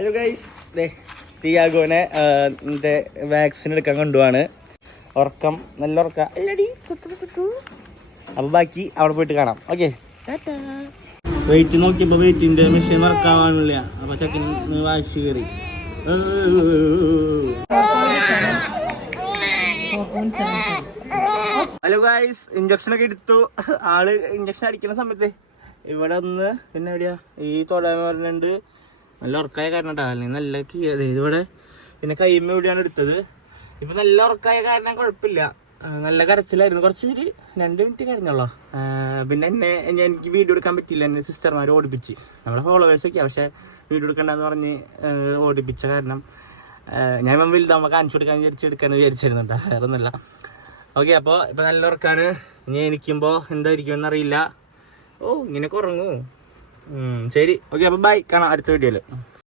Hello guys, തിയാഗോനെ vaccine എടുക്കാൻ കൊണ്ടുപോവാണ്. ഉറക്കം നല്ല ഉറക്കം അല്ലടി. അപ്പൊ ബാക്കി അവിടെ പോയിട്ട് കാണാം. ഓക്കെ, വെയിറ്റ് നോക്കിയപ്പോ വെയിറ്റിന്റെ മെഷീൻ വർക്കാവാനില്ല. അപ്പൊ ചെക്കന് വാശി കയറി. ഹലോ ഗൈസ്, ഇഞ്ചക്ഷൻ ഒക്കെ എടുത്തു. ആള് ഇഞ്ചക്ഷൻ അടിക്കുന്ന സമയത്ത് ഇവിടെ ഒന്ന് പിന്നെ എവിടെയാ ഈ തൊടാൻ പറഞ്ഞിട്ടുണ്ട്. നല്ല ഉറക്കായ കാരണം അല്ലെങ്കിൽ നല്ല ഇവിടെ പിന്നെ കൈമ്മ എവിടെയാണ് എടുത്തത്. ഇപ്പൊ നല്ല ഉറക്കായ കാരണം കുഴപ്പമില്ല. നല്ല കരച്ചിലായിരുന്നു. കുറച്ച് 2 മിനിറ്റ് കരഞ്ഞോളൂ. പിന്നെ എനിക്ക് വീഡിയോ എടുക്കാൻ പറ്റില്ല. എന്നെ സിസ്റ്റർമാർ ഓടിപ്പിച്ച്. നമ്മുടെ ഫോളോവേഴ്സൊക്കെയാണ്, പക്ഷെ വീഡിയോ എടുക്കണ്ടെന്ന് പറഞ്ഞ് ഓടിപ്പിച്ച കാരണം ഞാൻ വലുതാകുമ്പോൾ കാണിച്ചു കൊടുക്കാൻ വിചാരിച്ചിരുന്നുണ്ട്. വേറെ ഒന്നുമില്ല. ഓക്കെ, അപ്പോൾ ഇപ്പം നല്ല ഉറക്കാണ്. ഇനി എണീക്കുമ്പോൾ എന്തായിരിക്കും എന്നറിയില്ല. ഓ, ഇങ്ങനെയൊക്കെ ഉറങ്ങൂ. ശരി, ഓക്കെ, അപ്പോൾ ബൈ, കാണാം അടുത്ത വീഡിയോയിൽ.